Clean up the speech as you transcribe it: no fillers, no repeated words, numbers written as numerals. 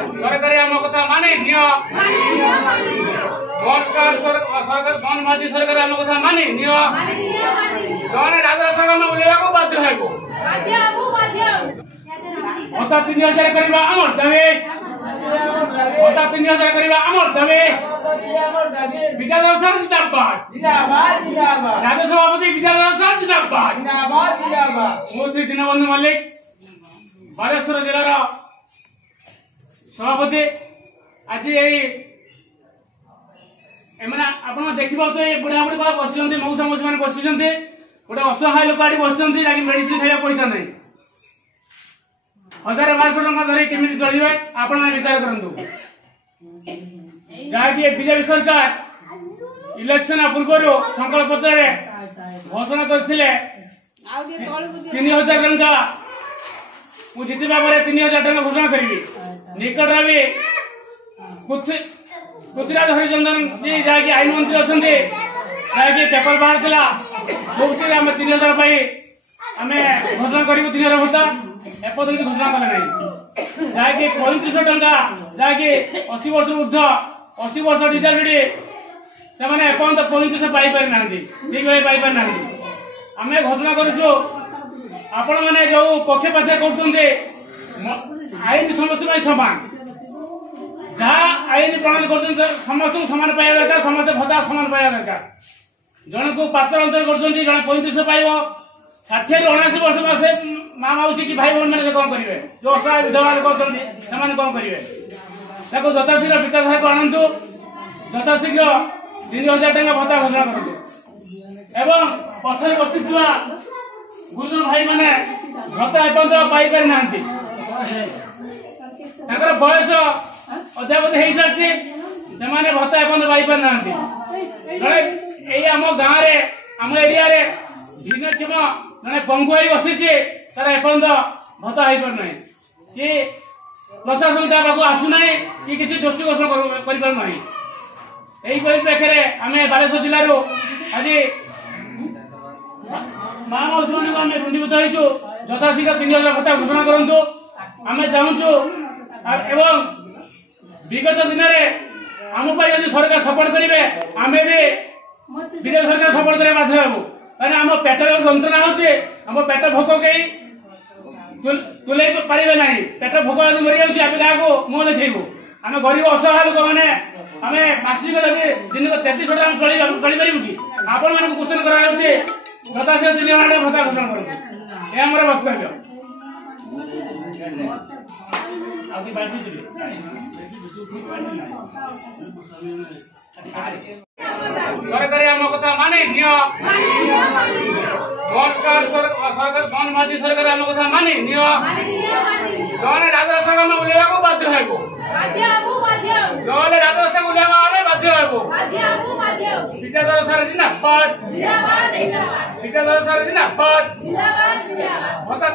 सरकार आम कथा मानी नियो सरकार सोन माझी सरकार आम कथा मानी नियो जने राजस्व में उल्लेख बाध्य हेबो भत्ता 3000 करबा आमर दाबी भत्ता 3000 करबा आमर दाबी विद्याधर सर जिंदाबाद राज्य सभापति विद्याधर सर जिंदाबाद मो श्री दीनबंधु मल्लिक बालेश्वर जिलार सभापति आज आप देखिए बुढ़ा बुढ़ी बस मौसा मौसी मैंने बस गोटे असहाय लोक आठ बस मेडिसिन खाया पैसा नहीं 1000-1200 टका धरी केमी चलिए आपण विचार करूँ जहाँकि बीजेपी सरकार इलेक्शन पूर्व संकल्प पत्र घोषणा करते 3000 टका मुझे जितवा 3000 टका घोषणा करी निकट भी पृथ्वीराज हरिचंदन जी जहाँकि आईन मंत्री अच्छा जहाँकि पेपर बाहर था मुफ्ती आम 3000 आम घोषणा करूँ 3000 भत्ता एपर्यंत घोषणा कले ना जहाँकि 3500 टका जहाँकि 80 वर्ष ऊर्ध 80 वर्ष डिसेबिलिटी से एपर्यंत 3500 पाई ना ठीक भाई पाई ना आम घोषणा करूँ आपण मैंने जो पक्षपात कर आईन समस्त समान जहाँ आईन प्रणाली कर समस्त सामान पाइबा दरकार समस्त भत्ता सामान पाइबा दरकार जन को पात्र अंतर कर जन 3500 पाइब 60-79 वर्ष से माँ मौसी की भाई भौन मैंने कौन करेंगे जो असहाय विधवा लोग अच्छा कौन करेंगे यथाशीघ्र विकास को आणतु यथाशीघ्र 3000 टका भत्ता घोषणा करूँ एवं पथर बसी गुरुजन भाई मैंने भत्ता एपर्यंत पाई ना बयस अध्यापति हो सारी से भत्ता एपर्यंत पाई ना आम गाँव आम एरिया भिन्नक्षम जड़े पंगु हो बसी तार एपर्यंत भत्ता हो पारना कि प्रशासन पाक आसुना कि किसी दृष्टिगोचर करना यही परिप्रेक्षी में आम बालेश्वर जिलूर आज माँ मौसी मान आम रुंडीभूत हो यथाशीघ्र 3000 भत्ता घोषणा करूँ आम चाहूँ एवं विगत दिन में आम यदि सरकार सपोर्ट करेंगे आम भी विजेपी सरकार सपोर्ट करने बाध्य हूँ कहीं आम पेट जंत्रणा होम पेट भोक कई तुले पारे ना पेट भोक मरी जाऊँगी आप क्या मुह देखू आम गरीब असहाय लोक मैंने आम मासिक दिन को 3300 टका चली पारू कि आपण मान क्वेश्चन कराई यथाशीघ्र 3000 टका भत्ता घोषणा करूँ यह आम वक्तव्य सरकार आम कथा मानी नियो सरकार सोन माझी सरकार आम कथा मानी नियो जने राजस्व में उल्लेख बाध्य हेबो जने राजस्व उल्लेख बाध्य हेबो विद्याधर सर जिंदाबाद विद्याधर सर जिंदाबाद भत्ता